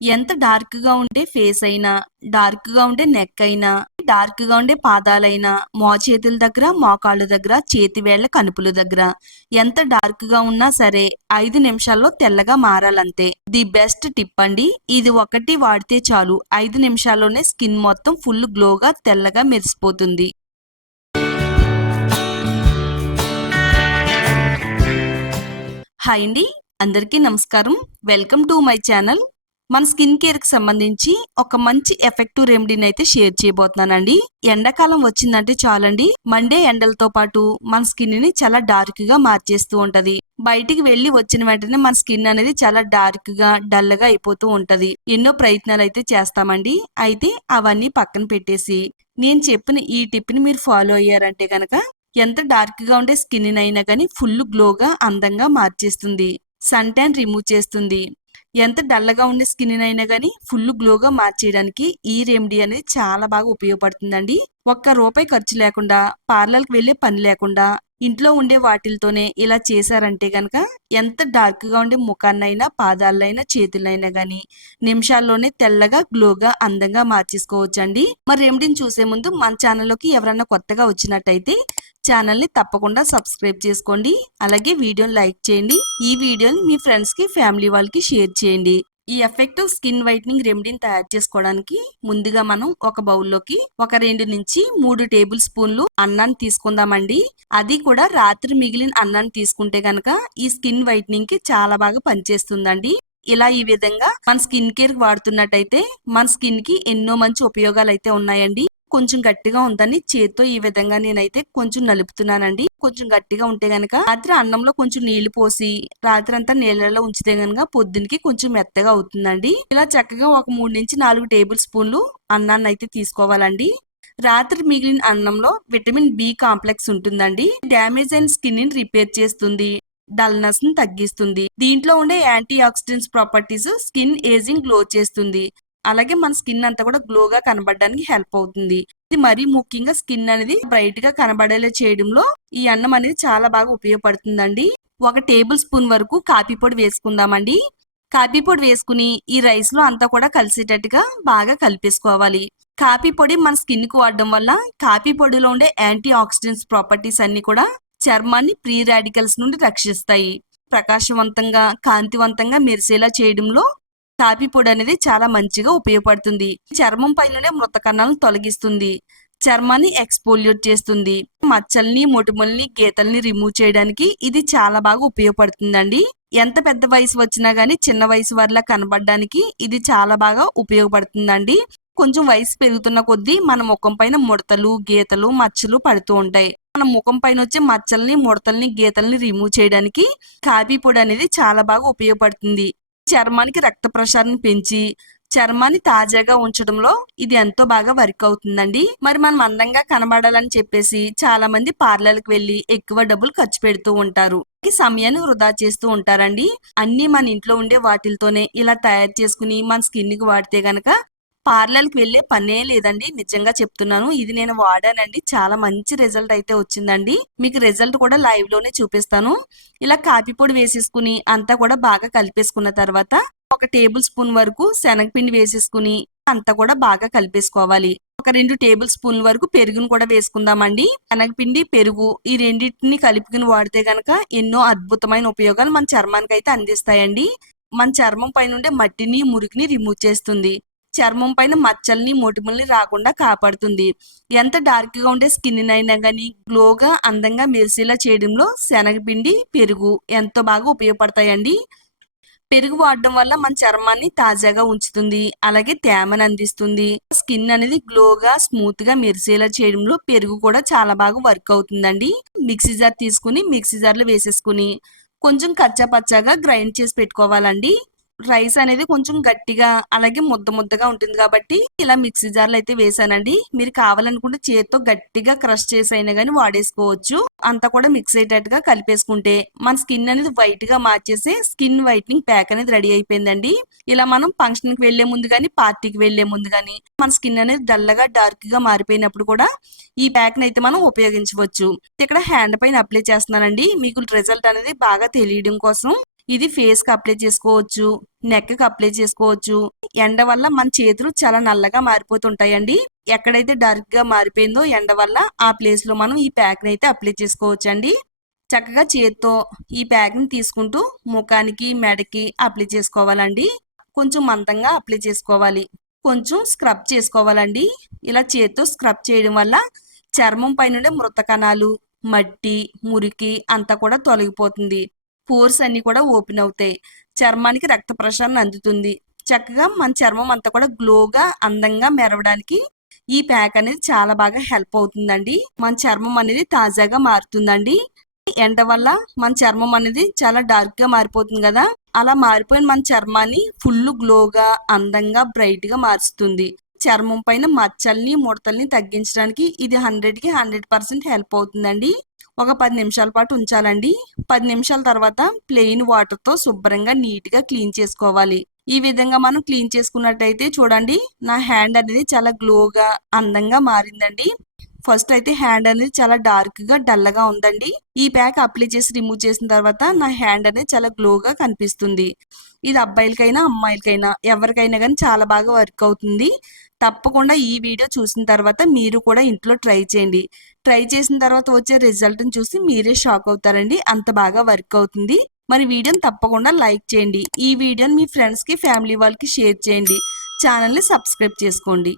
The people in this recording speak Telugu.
ఎంత డార్క్‌గా ఉండే ఫేస్ అయినా, డార్క్‌గా ఉండే నెక్ అయినా, డార్క్‌గా ఉండే పాదాలైనా, మోచేతుల దగ్గర, మోకాళ్ళ దగ్గర, చేతి వేళ్ళ కనుపుల దగ్గర ఎంత డార్క్‌గా ఉన్నా సరే 5 నిమిషాల్లో తెల్లగా మారాలంతే. ది బెస్ట్ టిప్ అండి. ఇది ఒకటి వాడితే చాలు 5 నిమిషాల్లోనే స్కిన్ మొత్తం ఫుల్ గ్లోగా తెల్లగా మెరిసిపోతుంది. హాయ్ అండి. అందరికీ నమస్కారం. Welcome to my channel. మన స్కిన్ కేర్‌కి సంబంధించి ఒక మంచి ఎఫెక్టివ్ రెమెడీని అయితే షేర్ చేయబోతున్నానండి. ఎండాకాలం వచ్చిందంటే చాలండి, మండే ఎండలతో పాటు మన స్కిన్‌ని చాలా డార్క్‌గా మార్చేస్తూ ఉంటది. బయటికి వెళ్లి వచ్చిన వెంటనే మన స్కిన్ అనేది చాలా డార్క్‌గా, డల్‌గా అయిపోతూ ఉంటది. ఎన్నో ప్రయత్నాలైతే చేస్తామండి. అయితే అవన్నీ పక్కన పెట్టేసి, నేను చెప్పిన ఈ టిప్‌ని మీరు ఫాలో అయ్యారంటే గనక ఎంత డార్క్‌గా ఉండే స్కిన్‌నైనా గానీ ఫుల్ గ్లోగా, అందంగా మార్చేస్తుంది. సన్ టాన్ రిమూవ్ చేస్తుంది. ఎంత డల్‌గా ఉండే స్కిన్‌నైనా గానీ ఫుల్ గ్లోగా మార్చేయడానికి ఈ రెమెడీ అనేది చాలా బాగా ఉపయోగపడుతుందండి. ఒక్క రూపాయి ఖర్చు లేకుండా, పార్లర్‌కి వెళ్ళే పని లేకుండా, ఇంట్లో ఉండే వాటిలతోనే ఇలా చేశారంటే గనక ఎంత డార్క్‌గా ఉండే ముఖాన్నైనా, పాదాలైనా, చేతులైనా గానీ నిమిషాల్లోనే తెల్లగా, గ్లోగా, అందంగా మార్చేసుకోవచ్చండి. మరి రెమెడీని చూసే ముందు మన ఛానల్‌లోకి ఎవరన్నా కొత్తగా వచ్చినట్టయితే ఛానల్‌ని తప్పకుండా సబ్స్క్రైబ్ చేసుకోండి. అలాగే వీడియోని లైక్ చేయండి. ఈ వీడియోని మీ ఫ్రెండ్స్‌కి, ఫ్యామిలీ వాళ్ళకి షేర్ చేయండి. ఈ ఎఫెక్టివ్ స్కిన్ వైట్నింగ్ రెమెడీని తయారు చేసుకోవడానికి ముందుగా మనం ఒక బౌల్లోకి ఒక 2-3 టేబుల్ స్పూన్లు అన్నాన్ని తీసుకుందామండి. అది కూడా రాత్రి మిగిలిన అన్నాన్ని తీసుకుంటే గనక ఈ స్కిన్ వైట్నింగ్ కి చాలా బాగా పనిచేస్తుందండి. ఇలా ఈ విధంగా మన స్కిన్ కేర్ వాడుతున్నట్టయితే మన స్కిన్ కి ఎన్నో మంచి ఉపయోగాలు అయితే ఉన్నాయండి. కొంచెం గట్టిగా ఉందని చేత్తో ఈ విధంగా నేనైతే కొంచెం నలుపుతున్నానండి. కొంచెం గట్టిగా ఉంటే గనక రాత్రి అన్నంలో కొంచెం నీళ్లు పోసి రాత్రంతా నీళ్ళలో ఉంచితే గనక పొద్దునకి కొంచెం మెత్తగా అవుతుందండి. ఇలా చక్కగా ఒక 3-4 టేబుల్ స్పూన్లు అన్నాన్ని అయితే తీసుకోవాలండి. రాత్రి మిగిలిన అన్నంలో విటమిన్ బి కాంప్లెక్స్ ఉంటుందండి. డ్యామేజ్ అయిన స్కిన్ ని రిపేర్ చేస్తుంది. డల్నెస్ ని తగ్గిస్తుంది. దీంట్లో ఉండే antioxidants properties skin ageing glow చేస్తుంది. అలాగే మన స్కిన్ అంతా కూడా గ్లోగా కనబడడానికి హెల్ప్ అవుతుంది. ఇది మరీ ముఖ్యంగా స్కిన్ అనేది బ్రైట్ గా కనబడేలా చేయడంలో ఈ అన్నం అనేది చాలా బాగా ఉపయోగపడుతుందండి. ఒక టేబుల్ స్పూన్ వరకు కాఫీ పొడి వేసుకుందామండి. కాఫీ పొడి వేసుకుని ఈ రైస్ లో అంతా కూడా కలిసేటట్టుగా బాగా కలిపేసుకోవాలి. కాఫీ పొడి మన స్కిన్ కు వాడడం వల్ల కాఫీ పొడిలో ఉండే యాంటీ ఆక్సిడెంట్స్ ప్రాపర్టీస్ అన్ని కూడా చర్మాన్ని ఫ్రీ రాడికల్స్ నుండి రక్షిస్తాయి. ప్రకాశవంతంగా, కాంతివంతంగా మెరిసేలా చేయడంలో కాఫీ పొడి అనేది చాలా మంచిగా ఉపయోగపడుతుంది. చర్మం పైనుండే మృత కణాలను తొలగిస్తుంది. చర్మాన్ని ఎక్స్ఫోలియేట్ చేస్తుంది. మచ్చల్ని, మొటిమల్ని, గీతల్ని రిమూవ్ చేయడానికి ఇది చాలా బాగా ఉపయోగపడుతుందండి. ఎంత పెద్ద వయసు వచ్చినా గానీ చిన్న వయసు వారిలా కనబడడానికి ఇది చాలా బాగా ఉపయోగపడుతుందండి. కొంచెం వయసు పెరుగుతున్న కొద్దీ మన ముఖం పైన ముడతలు, గీతలు, మచ్చలు పడుతూ ఉంటాయి. మన ముఖం పైన వచ్చే మచ్చల్ని, ముడతల్ని, గీతల్ని రిమూవ్ చేయడానికి కాఫీ పొడి అనేది చాలా బాగా ఉపయోగపడుతుంది. చర్మానికి రక్త ప్రసరణ పెంచి చర్మాన్ని తాజాగా ఉంచడంలో ఇది ఎంతో బాగా వర్క్ అవుతుందండి. మరి మనం అందంగా కనబడాలని చెప్పేసి చాలా మంది పార్లర్‌కి వెళ్లి ఎక్కువ డబ్బులు ఖర్చు పెడుతూ ఉంటారు. ఈ సమయాన్ని వృధా చేస్తూ ఉంటారండి. అన్నీ మన ఇంట్లో ఉండే వాటిలతోనే ఇలా తయారు చేసుకుని మన స్కిన్‌కి వాడితే గనక పార్లర్‌కి వెళ్ళే పనే లేదండి. నిజంగా చెప్తున్నాను. ఇది నేను వాడానండి. చాలా మంచి రిజల్ట్ అయితే వచ్చిందండి. మీకు రిజల్ట్ కూడా లైవ్‌లోనే చూపిస్తాను. ఇలా కాఫీ పొడి వేసేసుకుని అంతా కూడా బాగా కలిపేసుకున్న తర్వాత ఒక టేబుల్ స్పూన్ వరకు శనగపిండి వేసేసుకుని అంతా కూడా బాగా కలిపేసుకోవాలి. ఒక 2 టేబుల్ స్పూన్ల వరకు పెరుగును కూడా వేసుకుందామండి. శనగపిండి, పెరుగు ఈ రెండిటిని కలుపుకుని వాడితే గనక ఎన్నో అద్భుతమైన ఉపయోగాలు మన చర్మానికైతే అందిస్తాయండి. మన చర్మం పైనుండే మట్టిని, మురికిని రిమూవ్ చేస్తుంది. చర్మం పైన మచ్చల్ని, మొటిమల్ని రాకుండా కాపాడుతుంది. ఎంత డార్క్‌గా ఉండే స్కిన్‌నైనా గానీ గ్లోగా, అందంగా మెరిసేలా చేయడంలో శనగపిండి, పెరుగు ఎంతో బాగా ఉపయోగపడతాయండి. పెరుగు వాడడం వల్ల మన చర్మాన్ని తాజాగా ఉంచుతుంది. అలాగే తేమను అందిస్తుంది. స్కిన్ అనేది గ్లోగా, స్మూత్ గా మెరిసేలా చేయడంలో పెరుగు కూడా చాలా బాగా వర్క్ అవుతుందండి. మిక్సీ జార్ తీసుకుని మిక్సీ జార్‌లో వేసేసుకుని కొంచెం కచ్చా పచ్చాగా గ్రైండ్ చేసి పెట్టుకోవాలండి. రైస్ అనేది కొంచెం గట్టిగా అలాగే ముద్ద ముద్దగా ఉంటుంది కాబట్టి ఇలా మిక్సీ జార్‌లో అయితే వేసానండి. మీరు కావాలనుకుంటే చేత్తో గట్టిగా క్రష్ చేసి అయినా గాని వాడేసుకోవచ్చు. అంతా కూడా మిక్స్ అయ్యేటట్టుగా కలిపేసుకుంటే మన స్కిన్ అనేది వైట్ గా మార్చేసే స్కిన్ వైట్నింగ్ ప్యాక్ అనేది రెడీ అయిపోయిందండి. ఇలా మనం ఫంక్షన్ కి వెళ్లే ముందు గానీ, పార్టీకి వెళ్లే ముందు గానీ మన స్కిన్ అనేది డల్ గా, డార్క్ గా మారిపోయినప్పుడు కూడా ఈ ప్యాక్ అయితే మనం ఉపయోగించవచ్చు. ఇక్కడ హ్యాండ్ పైన అప్లై చేస్తున్నానండి. మీకు రిజల్ట్ అనేది బాగా తెలియడం కోసం ఇది ఫేస్ కి అప్లై చేసుకోవచ్చు, నెక్ కి అప్లై చేసుకోవచ్చు. ఎండ వల్ల మన చేతులు చాలా నల్లగా మారిపోతుంటాయండి. ఎక్కడైతే డార్క్ గా మారిపోయిందో ఎండ వల్ల ఆ ప్లేస్ లో మనం ఈ ప్యాక్ ని అయితే అప్లై చేసుకోవచ్చు అండి. చక్కగా చేత్తో ఈ ప్యాక్ ని తీసుకుంటూ ముఖానికి మెడకి అప్లై చేసుకోవాలండి. కొంచెం మందంగా అప్లై చేసుకోవాలి. కొంచెం స్క్రబ్ చేసుకోవాలండి. ఇలా చేత్తో స్క్రబ్ చేయడం వల్ల చర్మం పైనుండే మృత కణాలు, మట్టి, మురికి అంతా కూడా తొలగిపోతుంది. పోర్స్ అన్ని కూడా ఓపెన్ అవుతాయి. చర్మానికి రక్త ప్రసరణ అందుతుంది. చక్కగా మన చర్మం అంతా కూడా గ్లోగా అందంగా మెరవడానికి ఈ ప్యాక్ అనేది చాలా బాగా హెల్ప్ అవుతుందండి. మన చర్మం అనేది తాజాగా మారుతుందండి. ఎండ వల్ల మన చర్మం అనేది చాలా డార్క్ గా మారిపోతుంది కదా, అలా మారిపోయిన మన చర్మాన్ని ఫుల్ గ్లోగా అందంగా బ్రైట్ గా మారుస్తుంది. చర్మం పైన మచ్చల్ని ముడతల్ని తగ్గించడానికి ఇది 100కి 100% హెల్ప్ అవుతుందండి. ఒక 10 నిమిషాల పాటు ఉంచాలండి. 10 నిమిషాల తర్వాత ప్లెయిన్ వాటర్ తో శుభ్రంగా నీట్ గా క్లీన్ చేసుకోవాలి. ఈ విధంగా మనం క్లీన్ చేసుకున్నట్టయితే చూడండి, నా హ్యాండ్ అనేది చాలా గ్లోగా అందంగా మారిందండి. ఫస్ట్ అయితే హ్యాండ్ అనేది చాలా డార్క్ గా డల్ గా ఉందండి. ఈ ప్యాక్ అప్లై చేసి రిమూవ్ చేసిన తర్వాత నా హ్యాండ్ అనేది చాలా గ్లోగా కనిపిస్తుంది. ఇది అబ్బాయిలకైనా అమ్మాయిలకైనా ఎవరికైనా కానీ చాలా బాగా వర్క్ అవుతుంది. తప్పకుండా ఈ వీడియో చూసిన తర్వాత మీరు కూడా ఇంట్లో ట్రై చేయండి. ట్రై చేసిన తర్వాత వచ్చే రిజల్ట్ని చూసి మీరే షాక్ అవుతారండి. అంత బాగా వర్క్ అవుతుంది. మరి వీడియోని తప్పకుండా లైక్ చేయండి. ఈ వీడియోని మీ ఫ్రెండ్స్కి ఫ్యామిలీ వాళ్ళకి షేర్ చేయండి. ఛానల్ని సబ్స్క్రైబ్ చేసుకోండి.